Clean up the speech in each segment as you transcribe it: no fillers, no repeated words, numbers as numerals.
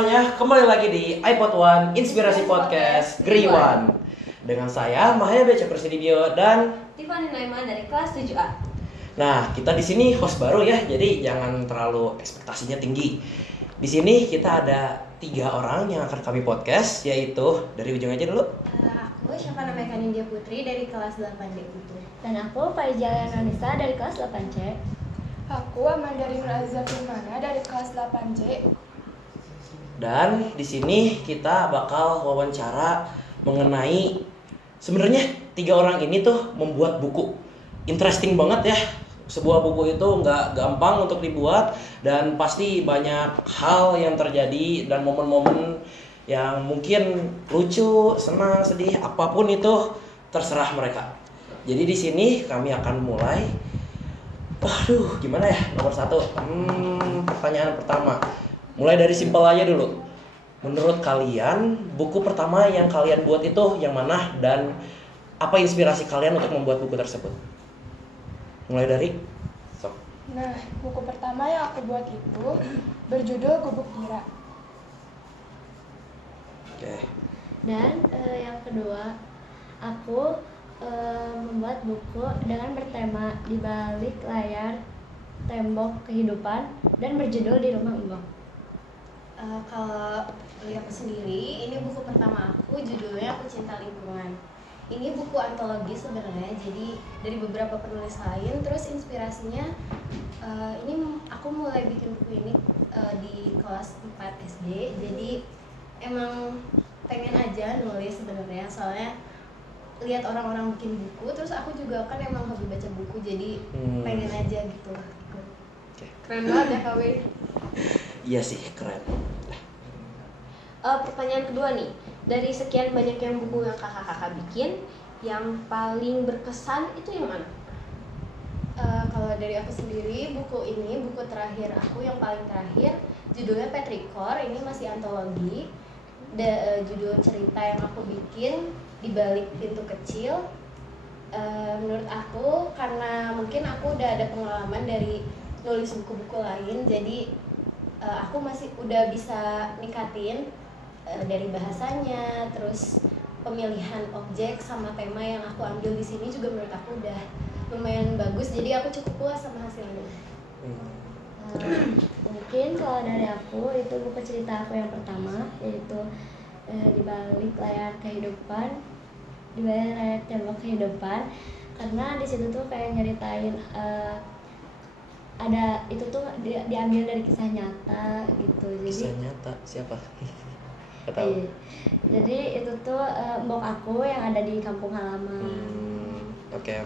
semuanya, kembali lagi di iPod One Inspirasi Podcast Griwan. Dengan saya Mahaya Beca Prasidibio dan Tiffany Naima dari kelas 7A. Nah, kita di sini host baru ya, jadi jangan terlalu ekspektasinya tinggi. Di sini kita ada 3 orang yang akan kami podcast, yaitu dari ujung aja dulu. Aku siapa namanya Kanindya Putri dari kelas 8D itu. Dan aku Faizal Anissa dari kelas 8C. Aku Amanda Rimra Azafimana dari kelas 8C. Dan di sini kita bakal wawancara mengenai sebenarnya 3 orang ini tuh membuat buku. Interesting banget ya. Sebuah buku itu nggak gampang untuk dibuat dan pasti banyak hal yang terjadi dan momen-momen yang mungkin lucu, senang, sedih, apapun itu terserah mereka. Jadi di sini kami akan mulai. Waduh, gimana ya? Nomor 1. Pertanyaan pertama. Mulai dari simpel aja dulu. Menurut kalian, buku pertama yang kalian buat itu yang mana dan apa inspirasi kalian untuk membuat buku tersebut? Mulai dari sok. Nah, buku pertama yang aku buat itu berjudul Gubuk Gira. Oke. Dan yang kedua, aku membuat buku dengan bertema Di Balik Layar Tembok Kehidupan dan berjudul Di Rumah Embong. Kalau dari aku sendiri, ini buku pertama aku, judulnya Aku Cinta Lingkungan. Ini buku antologi sebenarnya, jadi dari beberapa penulis lain. Terus inspirasinya, ini aku mulai bikin buku ini di kelas 4 SD. Jadi emang pengen aja nulis sebenarnya, soalnya lihat orang-orang bikin buku, terus aku juga kan emang hobi baca buku, jadi pengen aja gitu. Keren banget ya KW. Iya sih, keren. Pertanyaan kedua nih, dari sekian banyak yang buku yang kakak-kakak bikin, yang paling berkesan itu yang mana? Kalau dari aku sendiri, buku ini, buku terakhir aku yang paling terakhir, judulnya Petrikor, ini masih antologi. Judul cerita yang aku bikin, Di Balik Pintu Kecil. Menurut aku, karena mungkin aku udah ada pengalaman dari nulis buku-buku lain, jadi aku masih udah bisa nikatin dari bahasanya, terus pemilihan objek sama tema yang aku ambil di sini juga menurut aku udah lumayan bagus, jadi aku cukup puas sama hasilnya. Mungkin kalau dari aku itu buku cerita aku yang pertama, yaitu Di Balik Layar Kehidupan, Di Balik Layar Tembok Kehidupan, karena di situ tuh kayak nyeritain ada itu tuh diambil dari kisah nyata gitu. Kisah nyata siapa? Gak tahu. Iya. Jadi itu tuh mbok aku yang ada di kampung halaman. Oke.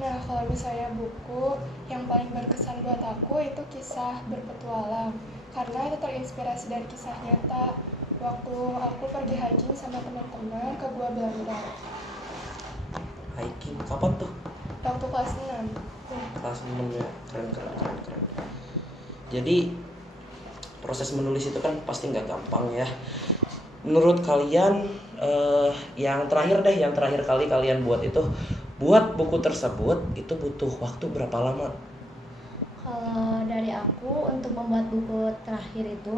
Nah, kalau misalnya buku yang paling berkesan buat aku itu Kisah Berpetualang. Karena itu terinspirasi dari kisah nyata waktu aku pergi hiking sama teman-teman ke Gua Belanda. Hiking kapan tuh? Waktu kelas 6. Kelas 6 ya. Keren. Jadi proses menulis itu kan pasti nggak gampang ya. Menurut kalian yang terakhir kali kalian buat buku tersebut itu butuh waktu berapa lama? Kalau dari aku untuk membuat buku terakhir itu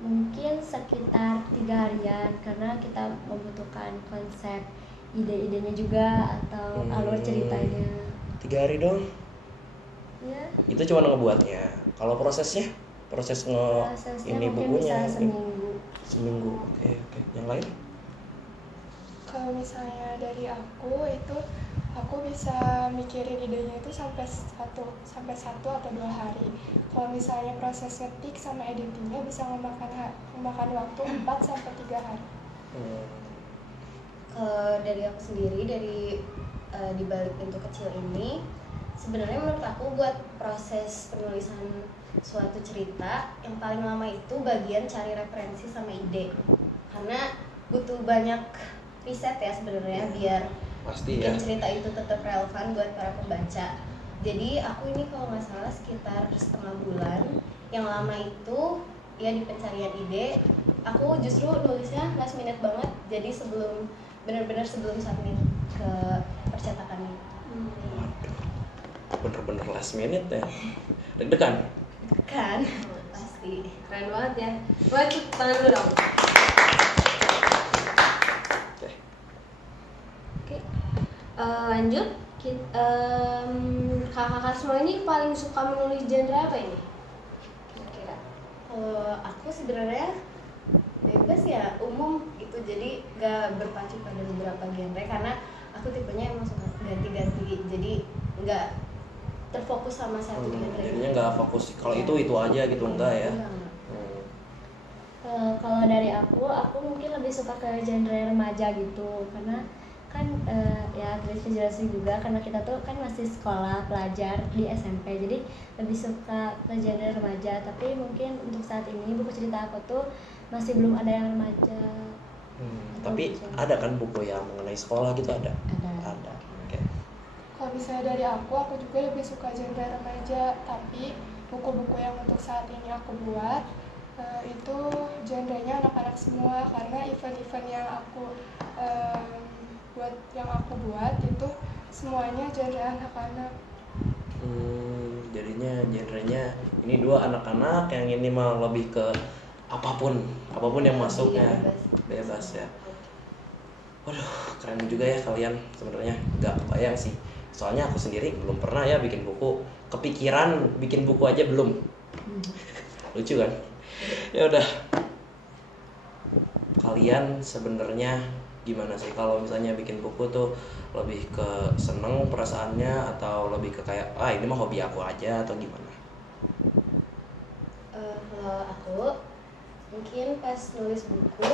mungkin sekitar 3 harian, karena kita membutuhkan konsep, ide-idenya juga atau alur ceritanya. 3 hari dong? Ya. Itu cuma ngebuatnya. Kalau prosesnya? Prosesnya ini mungkin bukunya bisa seminggu. Oke. Yang lain? Kalau misalnya dari aku itu aku bisa mikirin idenya itu sampai 1 atau 2 hari. Kalau misalnya proses ngetik sama editingnya bisa memakan waktu 4 sampai 3 hari. Kalau dari aku sendiri, dari Di Balik Pintu Kecil ini, sebenarnya menurut aku buat proses penulisan suatu cerita yang paling lama itu bagian cari referensi sama ide, karena butuh banyak riset ya sebenarnya biar Pasti bikin ya. cerita itu tetap relevan buat para pembaca. Jadi aku ini kalau nggak salah sekitar setengah bulan. Yang lama itu ya di pencarian ide. Aku justru nulisnya last minute banget, jadi benar-benar sebelum submit ke percetakannya. Waduh, bener-bener last minute ya. Deg-degan? Kan? Pasti. pasti. Keren banget ya. Boleh tepuk tangan dulu dong. Oke. Oke. Lanjut. Kakak-kakak semua ini paling suka menulis genre apa ini? Kira-kira. Kalau aku sebenarnya bebas ya, umum itu, jadi gak berpacu pada beberapa genre karena aku tipenya emang suka ganti-ganti, jadi nggak terfokus sama satu genre. Jadinya nggak fokus kalau itu aja gitu, enggak ya? Enggak. Hmm. Kalau dari aku mungkin lebih suka ke genre remaja gitu, karena kan ya terinspirasi juga karena kita tuh kan masih sekolah pelajar di SMP, jadi lebih suka ke genre remaja. Tapi mungkin untuk saat ini buku cerita aku tuh masih belum ada yang remaja. Tapi ada kan buku yang mengenai sekolah gitu, ada? Ada. Oke. Kalau misalnya dari aku juga lebih suka genre remaja, tapi buku-buku yang untuk saat ini aku buat itu genrenya anak-anak semua, karena event-event yang aku buat itu semuanya genre anak-anak. Jadinya genrenya ini dua anak-anak, yang ini mah lebih ke apapun yang masuknya, bebas ya. Waduh, keren juga ya kalian. Sebenarnya nggak kebayang sih, soalnya aku sendiri belum pernah ya bikin buku. Kepikiran bikin buku aja belum. Lucu kan? Ya udah, kalian sebenarnya gimana sih kalau misalnya bikin buku tuh? Lebih ke seneng perasaannya atau lebih ke kayak ini mah hobi aku aja, atau gimana? Kalau aku mungkin pas nulis buku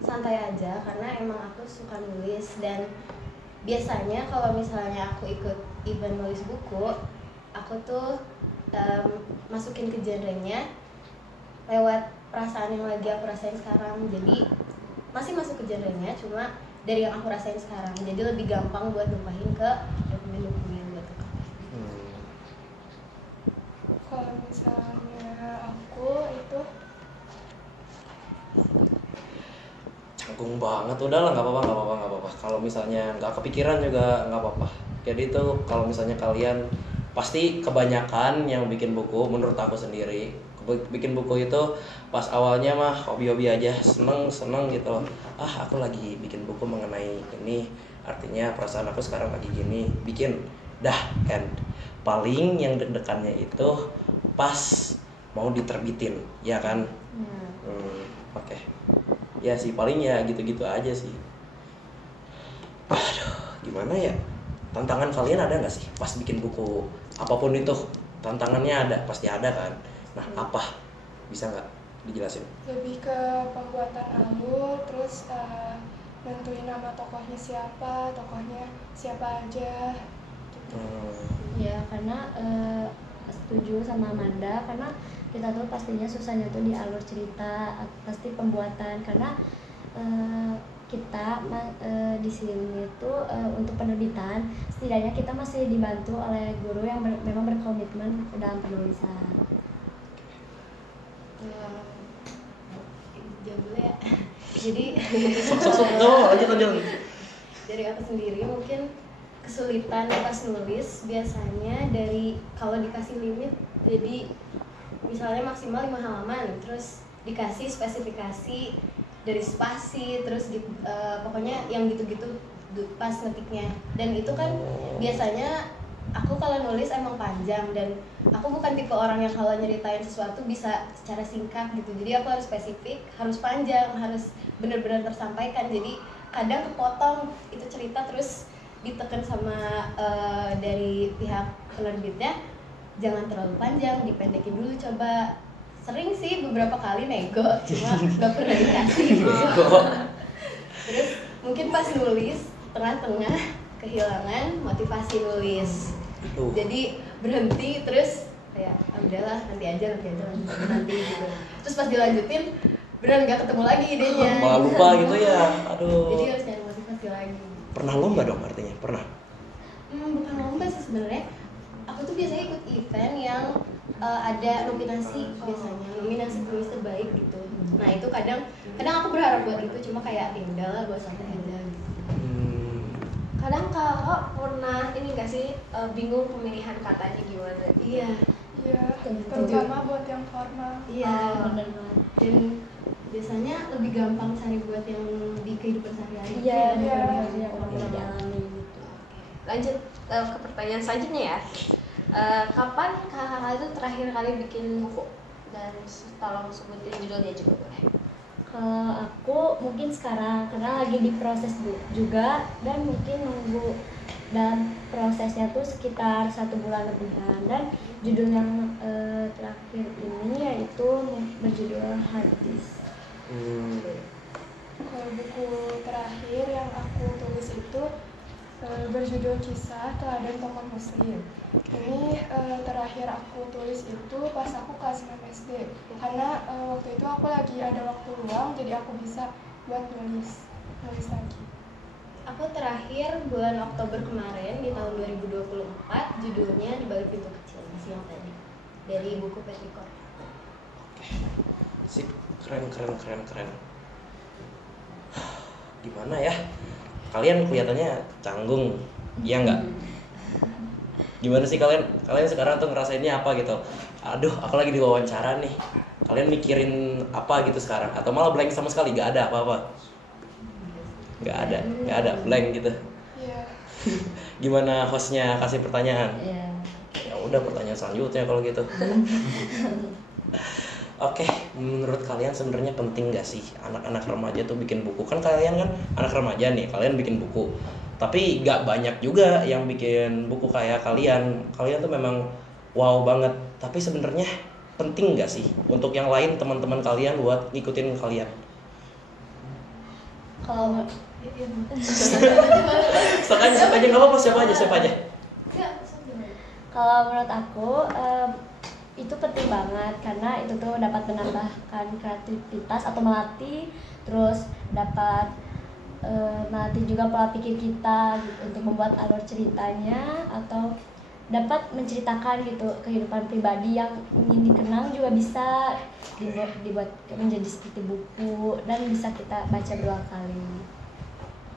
santai aja, karena emang aku suka nulis, dan biasanya kalau misalnya aku ikut event nulis buku, aku tuh masukin ke genrenya lewat perasaan yang lagi aku rasain sekarang. Jadi masih masuk ke genrenya, cuma dari yang aku rasain sekarang, jadi lebih gampang buat numpahin ke dokumen-dokumen buat ke Kalau misalnya aku itu Canggung banget, udah lah, nggak apa-apa. Kalau misalnya nggak kepikiran juga nggak apa-apa. Jadi itu kalau misalnya kalian, pasti kebanyakan yang bikin buku, menurut aku sendiri, bikin buku itu pas awalnya mah hobi-hobi aja, seneng gitu. Aku lagi bikin buku mengenai ini, artinya perasaan aku sekarang lagi gini, bikin dah. And paling yang deg-degannya itu pas mau diterbitin, ya kan? Oke. Ya sih, paling ya gitu-gitu aja sih. Aduh, gimana ya? Tantangan kalian ada nggak sih pas bikin buku? Apapun itu, tantangannya ada, pasti ada kan? Nah, apa? Bisa nggak dijelasin? lebih ke pembuatan alur, terus nentuin nama tokohnya siapa aja gitu. Ya, karena setuju sama Amanda, karena kita tuh pastinya susahnya tuh di alur cerita, pasti pembuatan, karena kita di sini tuh untuk penerbitan setidaknya kita masih dibantu oleh guru yang memang berkomitmen dalam penulisan. Jawab dulu ya. Jadi Lanjut. dari aku sendiri mungkin kesulitan pas nulis biasanya dari kalau dikasih limit, jadi misalnya maksimal 5 halaman, terus dikasih spesifikasi dari spasi, terus pokoknya yang gitu-gitu pas ngetiknya. Dan itu kan biasanya aku kalau nulis emang panjang, dan aku bukan tipe orang yang kalau nyeritain sesuatu bisa secara singkat gitu. Jadi aku harus spesifik, harus panjang, harus benar-benar tersampaikan. Jadi kadang kepotong itu cerita, terus ditekan sama dari pihak penerbitnya, jangan terlalu panjang, dipendekin dulu coba. Sering sih beberapa kali nego, cuma gak pernah dikasih gitu. Terus mungkin pas nulis tengah-tengah kehilangan motivasi nulis, jadi berhenti, terus kayak udahlah nanti aja nanti gitu. Terus pas dilanjutin beneran gak ketemu lagi idenya, malah lupa gitu ya. Aduh, jadi harus nyari motivasi lagi. pernah lomba dong artinya? Pernah? Bukan lomba sih sebenarnya. Aku tuh biasanya ikut event yang ada nominasi, biasanya nominasi penulis terbaik gitu. Nah itu kadang aku berharap buat itu, cuma kayak ya udahlah buat santai aja gitu. Kadang kakak pernah ini nggak sih bingung pemilihan katanya gimana? Iya, Iya, Betul. terutama buat yang formal. Iya. Bener banget. Dan biasanya lebih gampang cari buat yang di kehidupan sehari-hari. Iya, Iya. bener yang udah dialami gitu. Lanjut ke pertanyaan selanjutnya ya. Kapan kakak itu terakhir kali bikin buku? Dan tolong sebutin judulnya juga boleh. Kalau aku mungkin sekarang karena lagi diproses juga dan mungkin nunggu, dan prosesnya tuh sekitar 1 bulan lebihan, dan judul yang terakhir ini yaitu berjudul Harddisk. Kalau buku terakhir yang aku tulis itu berjudul Kisah Teladan Tokoh Muslim. Ini terakhir aku tulis itu pas aku kelas 6 SD. Karena waktu itu aku lagi ada waktu luang, jadi aku bisa buat nulis lagi. Aku terakhir bulan Oktober kemarin di tahun 2024, judulnya Di Balik Pintu Kecil, masih yang tadi, dari buku Petrikor. Sip, keren. Gimana ya? Kalian kelihatannya canggung, iya nggak? Gimana sih kalian sekarang tuh ngerasainnya apa gitu? Aduh, aku lagi diwawancara nih. Kalian mikirin apa gitu sekarang? Atau malah blank sama sekali, nggak ada apa-apa? Nggak ada, blank gitu. Iya. Gimana hostnya kasih pertanyaan? Iya. Ya udah, pertanyaan selanjutnya kalau gitu. Oke, menurut kalian sebenarnya penting gak sih anak-anak remaja tuh bikin buku? Kan kalian kan anak remaja nih, kalian bikin buku. Tapi gak banyak juga yang bikin buku kayak kalian. Kalian tuh memang wow banget. Tapi sebenarnya penting gak sih untuk yang lain, teman-teman kalian buat ngikutin kalian? Kalau Siapa aja nggak apa-apa, siapa aja. Kalau menurut aku itu penting banget karena itu tuh dapat menambahkan kreativitas atau melatih, terus dapat melatih juga pola pikir kita gitu, untuk membuat alur ceritanya, atau dapat menceritakan gitu kehidupan pribadi yang ingin dikenang juga bisa dibuat menjadi seperti buku dan bisa kita baca berulang kali.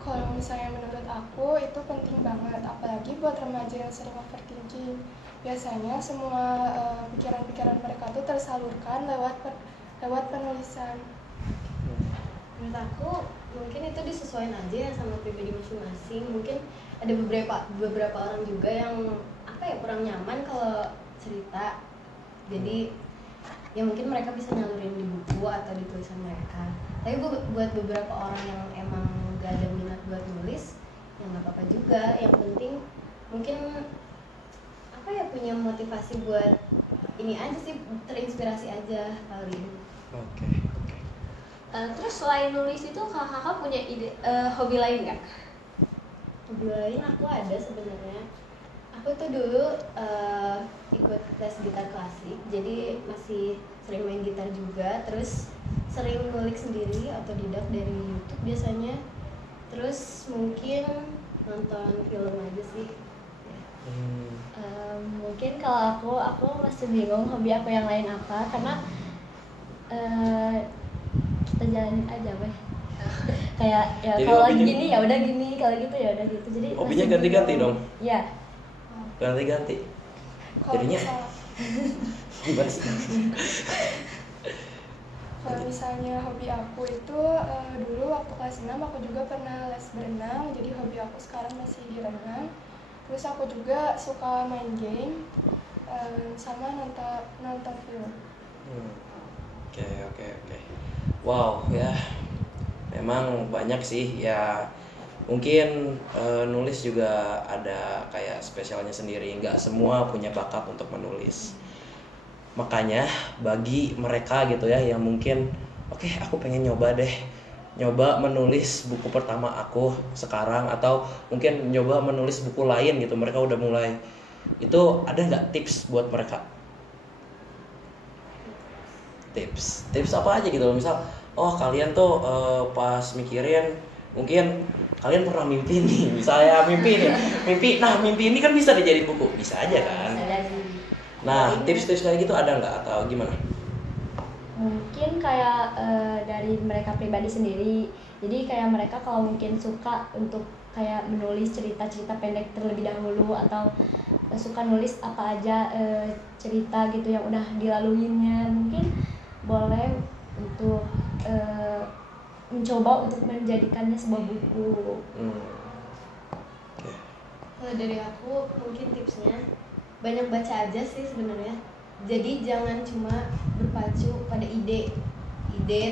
Kalau misalnya menurut aku itu penting banget, apalagi buat remaja yang sering overthinking. Biasanya semua pikiran-pikiran mereka tuh tersalurkan lewat penulisan. Menurut aku mungkin itu disesuaikan aja ya sama pribadi masing-masing. Mungkin ada beberapa orang juga yang kurang nyaman kalau cerita. Jadi ya mungkin mereka bisa nyalurin di buku atau di tulisan mereka. Tapi buat beberapa orang yang emang gak ada minat buat nulis, ya nggak apa-apa juga. Yang penting mungkin punya motivasi buat ini aja sih, terinspirasi aja paling. Oke. Terus selain nulis itu kakak punya hobi lain nggak? Hobi lain aku ada sebenarnya. Aku tuh dulu ikut les gitar klasik, jadi masih sering main gitar juga. Terus sering ngulik sendiri atau otodidak dari YouTube biasanya. Terus mungkin nonton film aja sih. Mungkin kalau aku masih bingung hobi aku yang lain apa, karena kita jalanin aja weh. Kayak ya kalau lagi gini ya udah gini, kalau gitu ya udah gitu. Jadi hobinya ganti-ganti dong. Iya. Ganti-ganti. Jadinya gimana sih? Kalau misalnya hobi aku itu dulu waktu kelas 6 aku juga pernah les berenang, jadi hobi aku sekarang masih di renang. Terus aku juga suka main game sama nonton film. Oke. Wow ya, memang banyak sih ya. Mungkin nulis juga ada kayak spesialnya sendiri. Nggak semua punya bakat untuk menulis. Makanya bagi mereka gitu ya yang mungkin oke, aku pengen nyoba menulis buku pertama aku sekarang, atau mungkin nyoba menulis buku lain gitu, mereka udah mulai, itu ada nggak tips buat mereka? Tips apa aja gitu loh. Misal kalian tuh pas mikirin, mungkin kalian pernah mimpi nih, misalnya mimpi ini kan bisa dijadiin buku, bisa aja kan. Nah, tips-tips kayak gitu ada nggak atau gimana? Mungkin kayak dari mereka pribadi sendiri, Jadi kayak mereka kalau mungkin suka untuk kayak menulis cerita-cerita pendek terlebih dahulu atau suka nulis apa aja cerita gitu yang udah dilaluinya, mungkin boleh untuk mencoba untuk menjadikannya sebuah buku. Kalau dari aku mungkin tipsnya banyak baca aja sih sebenarnya. Jadi jangan cuma berpacu pada ide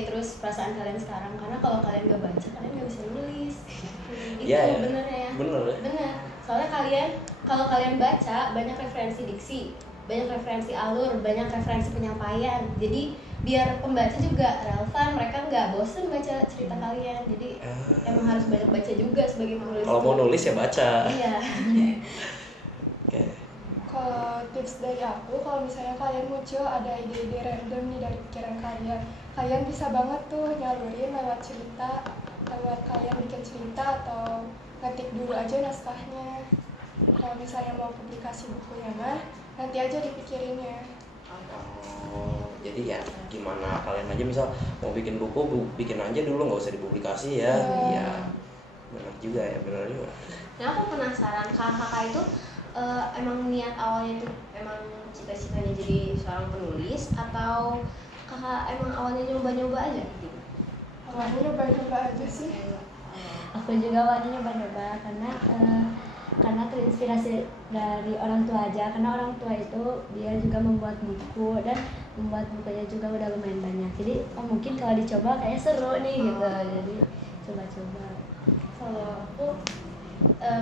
terus perasaan kalian sekarang, karena kalau kalian gak baca kalian gak bisa nulis. Itu bener ya. Bener. Soalnya kalau kalian baca banyak referensi diksi, banyak referensi alur, banyak referensi penyampaian. Jadi biar pembaca juga relevan, mereka nggak bosen baca cerita kalian. Jadi emang harus banyak baca juga sebagai penulis. Kalau mau nulis ya baca. Iya. Oke. Kalau tips dari aku, kalau misalnya kalian muncul ada ide-ide random nih dari pikiran kalian bisa banget tuh nyalurin lewat cerita, lewat kalian bikin cerita atau ngetik dulu aja naskahnya. Kalau misalnya mau publikasi bukunya mah nanti aja dipikirinnya. Jadi ya gimana kalian aja, misal mau bikin buku, bikin aja dulu, nggak usah dipublikasi ya. Iya. Benar juga. Nah, aku penasaran, kakak itu emang niat awalnya tuh emang cita-citanya jadi seorang penulis, atau kakak emang awalnya nyoba-nyoba aja gitu? Aku nyoba-nyoba aja sih. Aku juga awalnya nyoba-nyoba karena terinspirasi dari orang tua aja, karena orang tua itu dia juga membuat buku dan membuat bukunya juga udah lumayan banyak. Jadi mungkin kalau dicoba kayaknya seru nih gitu. Jadi coba-coba. Kalau aku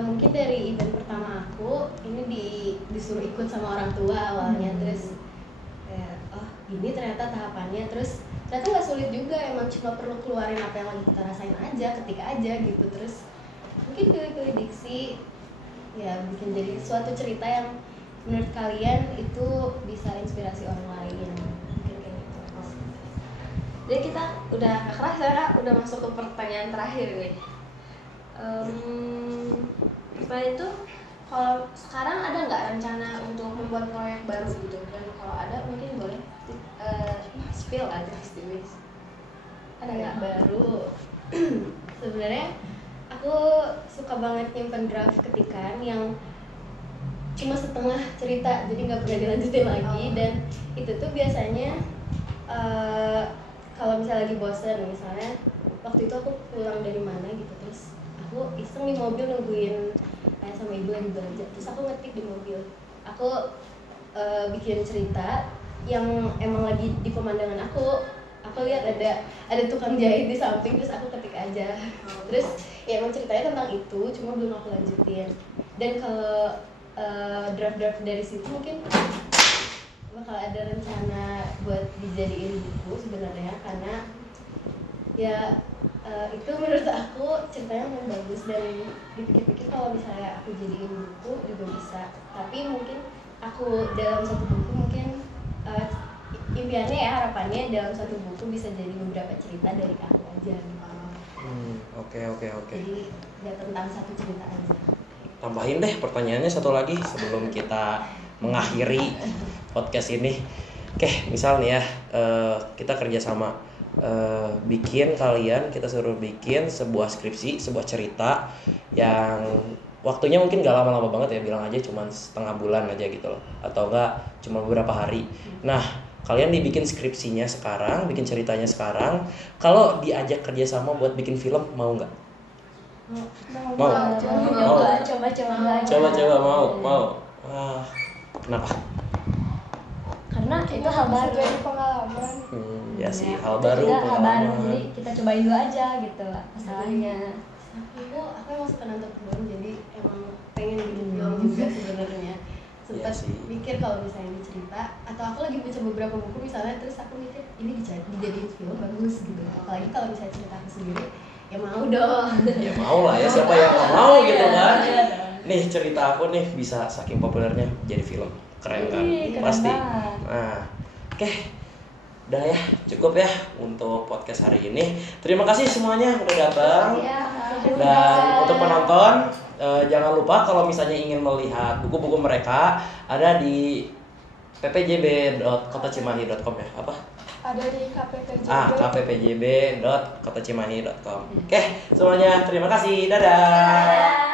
mungkin dari event pertama aku ini disuruh ikut sama orang tua awalnya, terus ini ternyata tahapannya, terus ternyata nggak sulit juga, emang cuma perlu keluarin apa yang lagi kita rasain aja, ketik aja gitu, terus mungkin pilih-pilih diksi ya, bikin jadi suatu cerita yang menurut kalian itu bisa inspirasi orang lain, mungkin kayak gitu. Jadi kita udah kerasa udah masuk ke pertanyaan terakhir nih. Setelah itu, kalau sekarang ada nggak rencana untuk membuat proyek baru gitu? Dan kalau ada mungkin boleh spill aja sedikit. Ada nggak baru? Sebenarnya aku suka banget nyimpen draft ketikan yang cuma setengah cerita, jadi nggak pernah dilanjutin lagi. Dan itu tuh biasanya kalau misalnya lagi bosen, misalnya waktu itu aku pulang dari mana gitu, terus aku iseng di mobil nungguin kayak sama ibu lagi belanja, terus aku ngetik di mobil, aku bikin cerita yang emang lagi di pemandangan aku lihat ada tukang jahit di samping, terus aku ketik aja. Terus ya emang ceritanya tentang itu, cuma belum aku lanjutin. Dan kalau draft dari situ mungkin bakal ada rencana buat dijadiin buku sebenarnya, karena ya itu menurut aku ceritanya memang bagus, dan dipikir-pikir kalau misalnya aku jadiin buku juga bisa. Tapi mungkin aku dalam satu buku mungkin impiannya ya, harapannya dalam satu buku bisa jadi beberapa cerita dari aku aja gitu. Oke. Jadi nggak tentang satu cerita aja. Tambahin deh pertanyaannya satu lagi sebelum kita mengakhiri podcast ini. Oke, misal nih ya, kita kerjasama kita suruh bikin sebuah skripsi, sebuah cerita yang waktunya mungkin gak lama-lama banget ya, bilang aja cuma setengah bulan aja gitu loh, atau enggak cuma beberapa hari. Nah, kalian dibikin skripsinya sekarang, bikin ceritanya sekarang. Kalau diajak kerjasama buat bikin film, mau nggak? Mau. Coba mau. Kenapa? Karena itu hal baru. Jadi pengalaman. Ya sih, hal baru. Jadi kita cobain dulu aja gitu masalahnya. Aku emang suka nonton film, jadi emang pengen bikin film juga sebenarnya. Sempat mikir kalau misalnya ini cerita, atau aku lagi baca beberapa buku misalnya, terus aku mikir ini dijadiin film bagus gitu. Apalagi kalau misalnya cerita aku sendiri, ya mau dong. Ya mau lah ya, siapa yang nggak mau gitu kan? Nih cerita aku nih bisa saking populernya jadi film, keren kan? Pasti. Nah, oke. Udah ya, cukup ya untuk podcast hari ini. Terima kasih semuanya udah datang. Dan untuk penonton, jangan lupa kalau misalnya ingin melihat buku-buku mereka ada di ppjb.kotacimahi.com ya. Apa? Ada di KPPJB. kppjb.kotacimani.com. Oke, semuanya terima kasih. Dadah. Dadah.